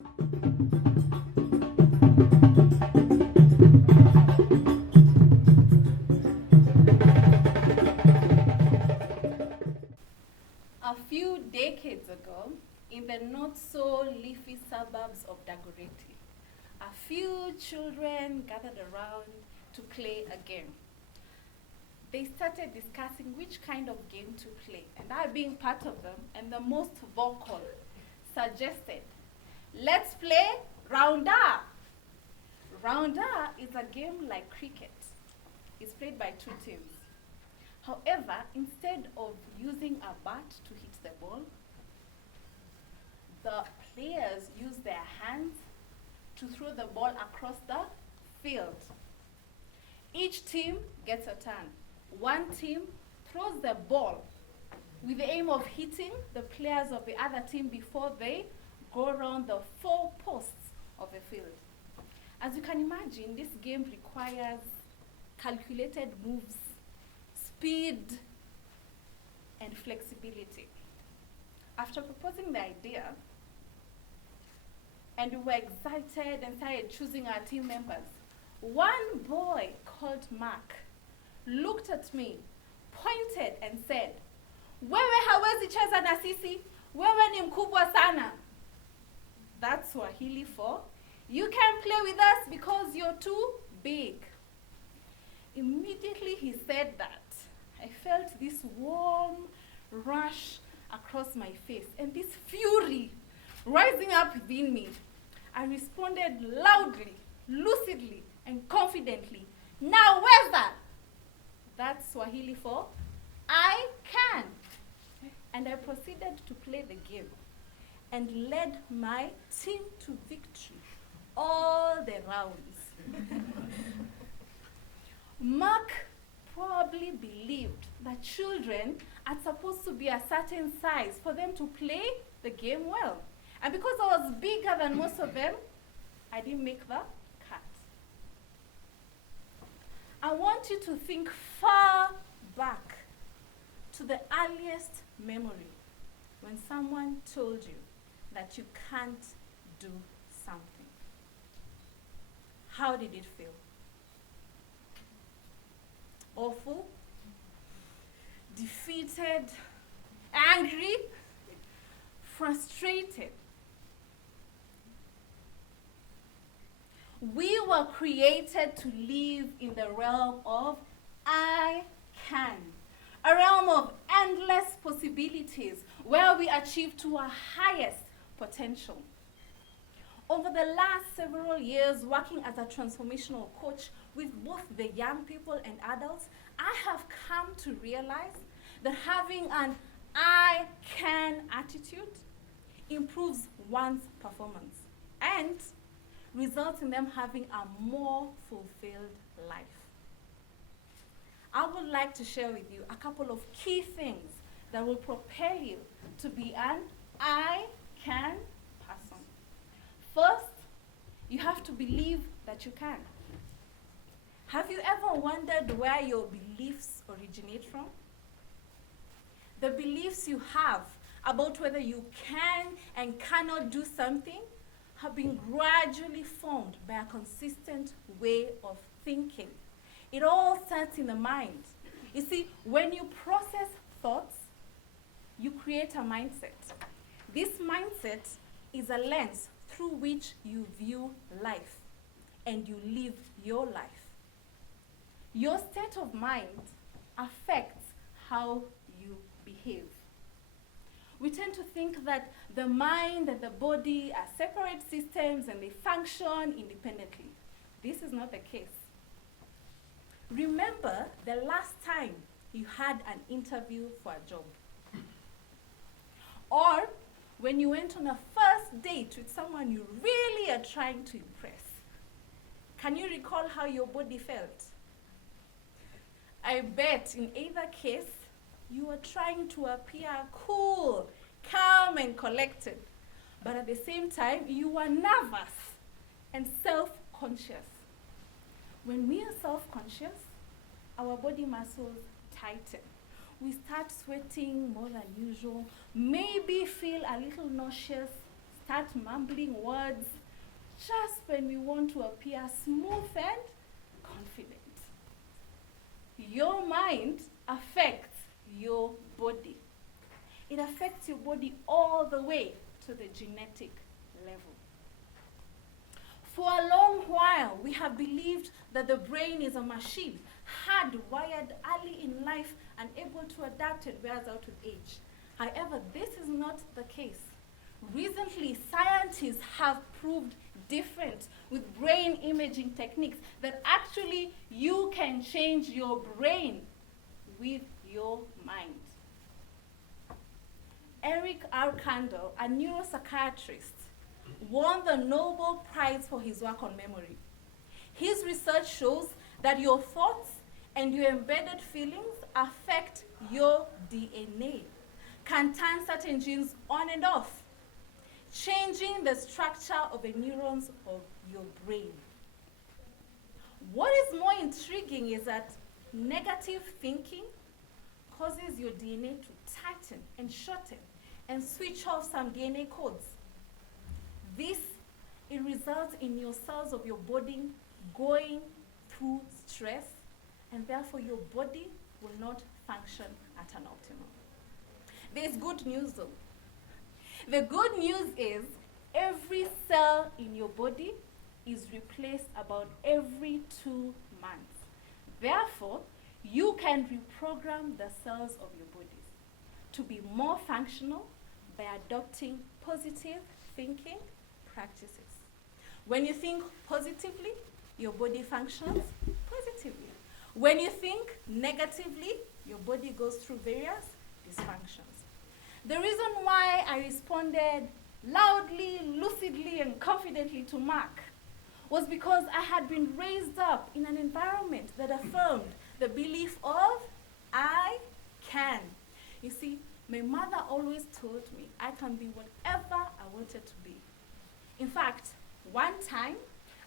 A few decades ago, in the not-so-leafy suburbs of Dagoretti, a few children gathered around to play a game. They started discussing which kind of game to play, and I, being part of them and the most vocal, suggested, let's play Rounder. Rounder is a game like cricket. It's played by two teams. However, instead of using a bat to hit the ball, the players use their hands to throw the ball across the field. Each team gets a turn. One team throws the ball with the aim of hitting the players of the other team before they go around the four posts of the field. As you can imagine, this game requires calculated moves, speed, and flexibility. After proposing the idea, and we were excited and started choosing our team members, one boy called Mark looked at me, pointed, and said, "Wewe hawezi cheza na sisi, wewe ni mkubwa sana." That's Swahili for, "You can't play with us because you're too big." Immediately he said that, I felt this warm rush across my face and this fury rising up within me. I responded loudly, lucidly, and confidently, "Naweza!" That's Swahili for, "I can." And I proceeded to play the game and led my team to victory all the rounds. Mark probably believed that children are supposed to be a certain size for them to play the game well. And because I was bigger than most of them, I didn't make the cut. I want you to think far back to the earliest memory when someone told you that you can't do something. How did it feel? Awful? Defeated? Angry? Frustrated? We were created to live in the realm of I can, a realm of endless possibilities where we achieve to our highest potential. Over the last several years, working as a transformational coach with both the young people and adults, I have come to realize that having an I can attitude improves one's performance and results in them having a more fulfilled life. I would like to share with you a couple of key things that will propel you to be an I can person. First, you have to believe that you can. Have you ever wondered where your beliefs originate from? The beliefs you have about whether you can and cannot do something have been gradually formed by a consistent way of thinking. It all starts in the mind. You see, when you process thoughts, you create a mindset. This mindset is a lens through which you view life and you live your life. Your state of mind affects how you behave. We tend to think that the mind and the body are separate systems and they function independently. This is not the case. Remember the last time you had an interview for a job. Or when you went on a first date with someone you really are trying to impress. Can you recall how your body felt? I bet in either case, you were trying to appear cool, calm, and collected. But at the same time, you were nervous and self-conscious. When we are self-conscious, our body muscles tighten. We start sweating more than usual, maybe feel a little nauseous, start mumbling words just when we want to appear smooth and confident. Your mind affects your body. It affects your body all the way to the genetic level. For a long while, we have believed that the brain is a machine, hardwired early in life and able to adapt and wears out with age. However, this is not the case. Recently, scientists have proved different with brain imaging techniques that actually you can change your brain with your mind. Eric R. Kandel, a neuropsychiatrist, won the Nobel Prize for his work on memory. His research shows that your thoughts and your embedded feelings affect your DNA, can turn certain genes on and off, changing the structure of the neurons of your brain. What is more intriguing is that negative thinking causes your DNA to tighten and shorten and switch off some DNA codes. It results in your cells of your body going through stress, and therefore your body will not function at an optimum. There's good news though. The good news is every cell in your body is replaced about every 2 months. Therefore, you can reprogram the cells of your bodies to be more functional by adopting positive thinking practices. When you think positively, your body functions positively. When you think negatively, your body goes through various dysfunctions. The reason why I responded loudly, lucidly, and confidently to Mark was because I had been raised up in an environment that affirmed the belief of I can. You see, my mother always told me I can be whatever I wanted to be. In fact, one time,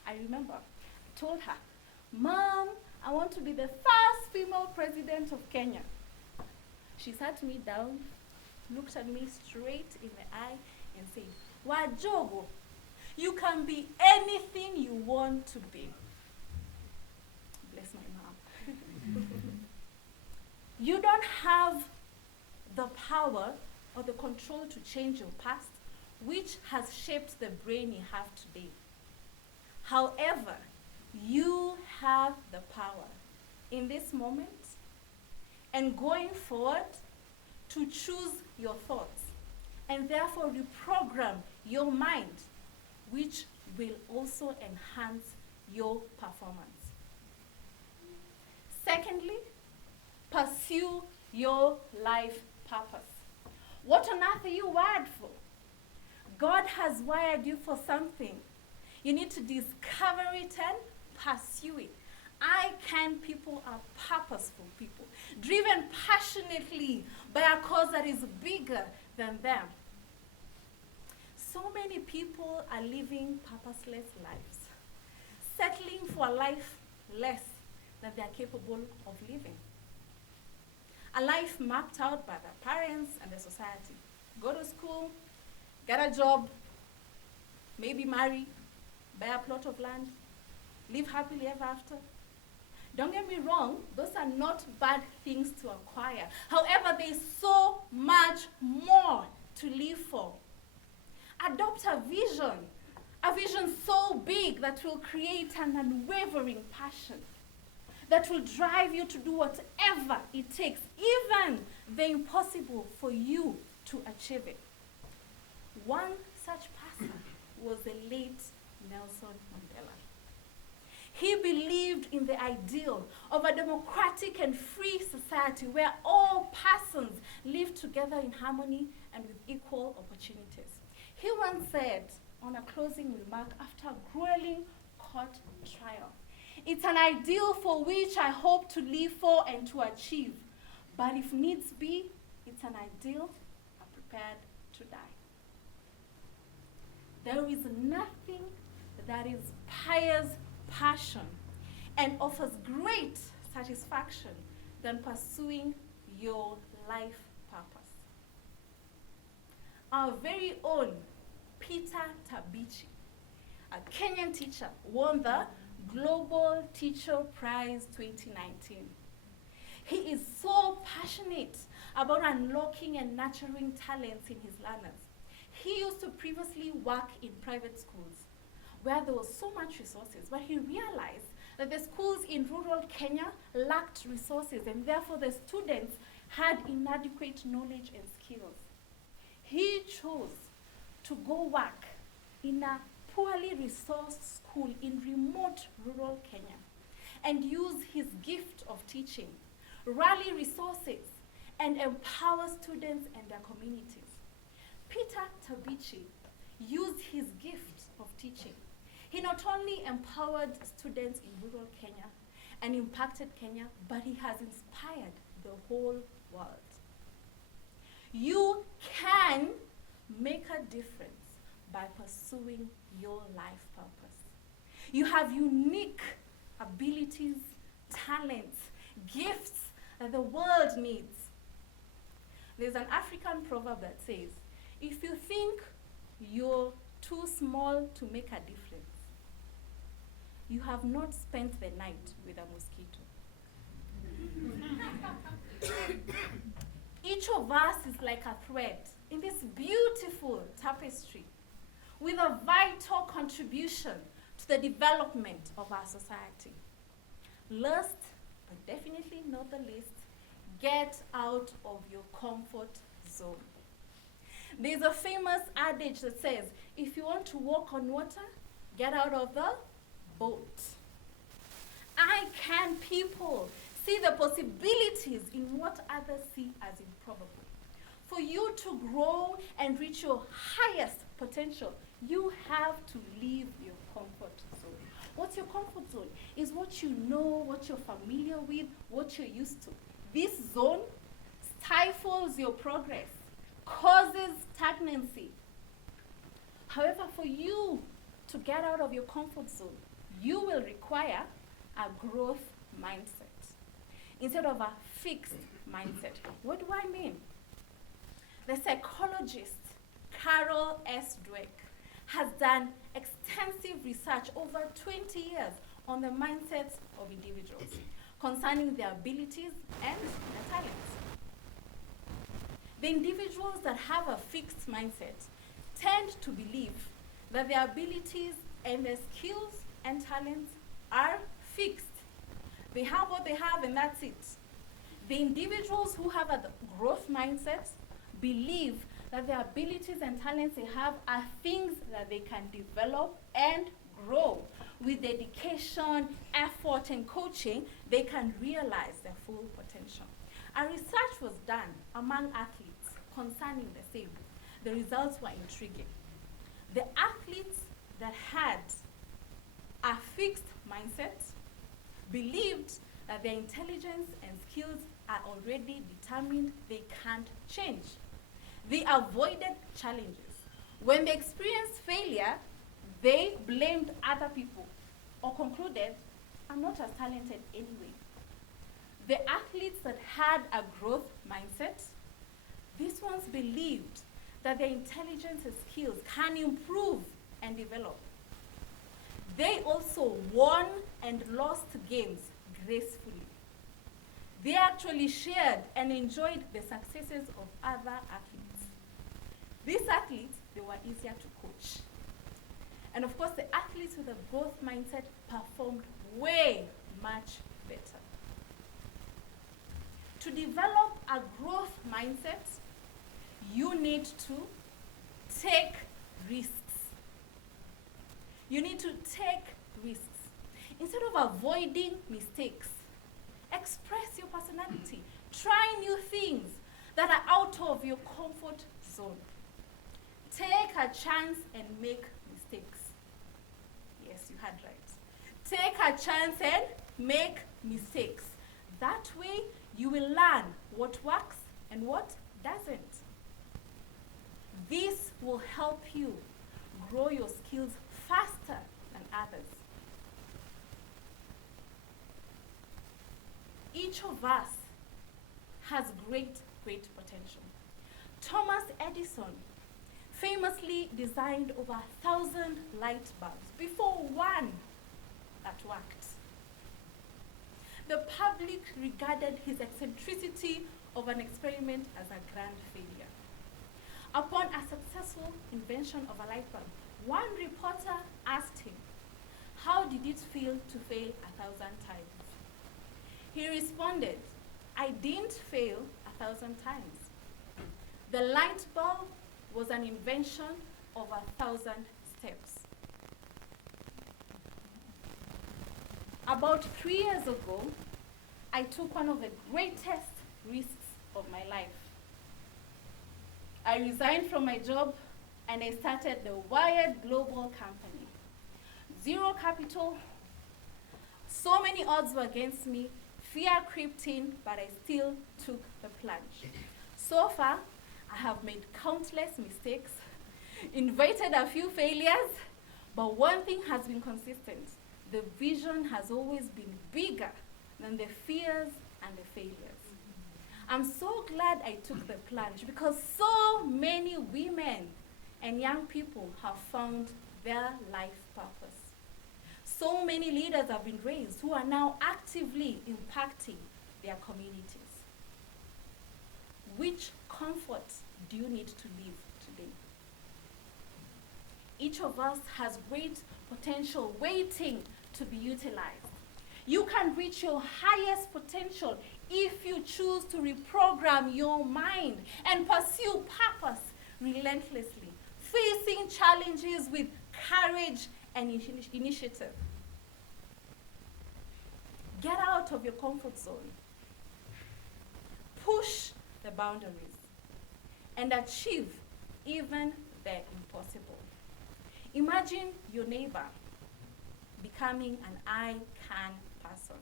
I remember, I told her, Mom, I want to be the first female president of Kenya. She sat me down, looked at me straight in the eye, and said, Wanjugu, you can be anything you want to be. Bless my mom. You don't have the power or the control to change your past, which has shaped the brain you have today. However, you have the power in this moment and going forward to choose your thoughts and therefore reprogram your mind, which will also enhance your performance. Secondly, pursue your life purpose. What on earth are you wired for? God has wired you for something. You need to discover it and pursue it. I can people are purposeful people, driven passionately by a cause that is bigger than them. So many people are living purposeless lives, settling for a life less than they are capable of living. A life mapped out by their parents and the society. Go to school, get a job, maybe marry, buy a plot of land, live happily ever after. Don't get me wrong, those are not bad things to acquire. However, there's so much more to live for. Adopt a vision so big that will create an unwavering passion, that will drive you to do whatever it takes, even the impossible, for you to achieve it. One such person was the late Nelson Mandela. He believed in the ideal of a democratic and free society where all persons live together in harmony and with equal opportunities. He once said, on a closing remark after a grueling court trial, "It's an ideal for which I hope to live for and to achieve. But if needs be, it's an ideal I'm prepared to die." There is nothing that inspires passion and offers great satisfaction than pursuing your life purpose. Our very own Peter Tabichi, a Kenyan teacher, won the Global Teacher Prize 2019. He is so passionate about unlocking and nurturing talents in his learners. He used to previously work in private schools where there was so much resources, but he realized that the schools in rural Kenya lacked resources, and therefore the students had inadequate knowledge and skills. He chose to go work in a poorly resourced school in remote rural Kenya and use his gift of teaching, rally resources, and empower students and their communities. Peter Tabichi used his gift of teaching. He not only empowered students in rural Kenya and impacted Kenya, but he has inspired the whole world. You can make a difference by pursuing your life purpose. You have unique abilities, talents, gifts that the world needs. There's an African proverb that says, if you think you're too small to make a difference, you have not spent the night with a mosquito. Each of us is like a thread in this beautiful tapestry with a vital contribution to the development of our society. Last, but definitely not the least, get out of your comfort zone. There's a famous adage that says, if you want to walk on water, get out of the boat. I can people see the possibilities in what others see as improbable. For you to grow and reach your highest potential, you have to leave your comfort zone. What's your comfort zone? Is what you know, what you're familiar with, what you're used to. This zone stifles your progress, causes stagnancy. However, for you to get out of your comfort zone, you will require a growth mindset instead of a fixed mindset. What do I mean? The psychologist Carol S. Dweck has done extensive research over 20 years on the mindsets of individuals concerning their abilities and their talents. The individuals that have a fixed mindset tend to believe that their abilities and their skills and talents are fixed. They have what they have and that's it. The individuals who have a growth mindset believe that their abilities and talents they have are things that they can develop and grow. With dedication, effort, and coaching, they can realize their full potential. A research was done among athletes concerning the same. The results were intriguing. The athletes that had a fixed mindset believed that their intelligence and skills are already determined, they can't change. They avoided challenges. When they experienced failure, they blamed other people or concluded, I'm not as talented anyway. The athletes that had a growth mindset, these ones believed that their intelligence and skills can improve and develop. They also won and lost games gracefully. They actually shared and enjoyed the successes of other athletes. These athletes, they were easier to coach. And of course, the athletes with a growth mindset performed way much better. To develop a growth mindset, you need to take risks. You need to take risks. Instead of avoiding mistakes, express your personality. Try new things that are out of your comfort zone. Take a chance and make mistakes. Yes, you heard right. Take a chance and make mistakes. That way, you will learn what works and what doesn't. This will help you grow your skills faster than others. Each of us has great potential. Thomas Edison famously designed over 1,000 light bulbs before one that worked. The public regarded his eccentricity of an experiment as a grand failure. Upon a successful invention of a light bulb, one reporter asked him, how did it feel to fail 1,000 times? He responded, I didn't fail 1,000 times. The light bulb was an invention of 1,000 steps. About 3 years ago, I took one of the greatest risks of my life. I resigned from my job and I started the Wired Global Company. Zero capital, so many odds were against me, fear crept in, but I still took the plunge. So far, I have made countless mistakes, invited a few failures, but one thing has been consistent. The vision has always been bigger than the fears and the failures. I'm so glad I took the plunge because so many women and young people have found their life purpose. So many leaders have been raised who are now actively impacting their communities. Which comfort do you need to live today? Each of us has great potential waiting to be utilized. You can reach your highest potential if you choose to reprogram your mind and pursue purpose relentlessly, facing challenges with courage and initiative. Get out of your comfort zone. Push the boundaries and achieve even the impossible. Imagine your neighbor becoming an I can person.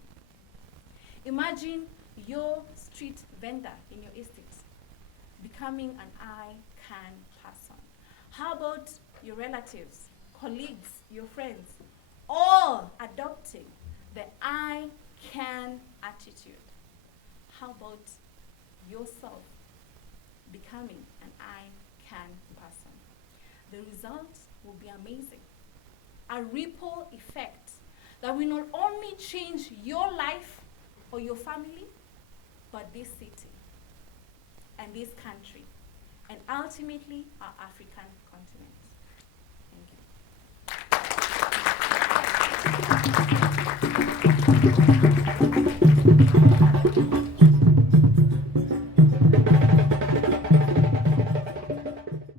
Imagine your street vendor in your estate becoming an I can person. How about your relatives, colleagues, your friends, all adopting the I can attitude? How about yourself becoming an I can person? The results will be amazing. A ripple effect that will not only change your life or your family, but this city and this country, and ultimately our African continent. Thank you.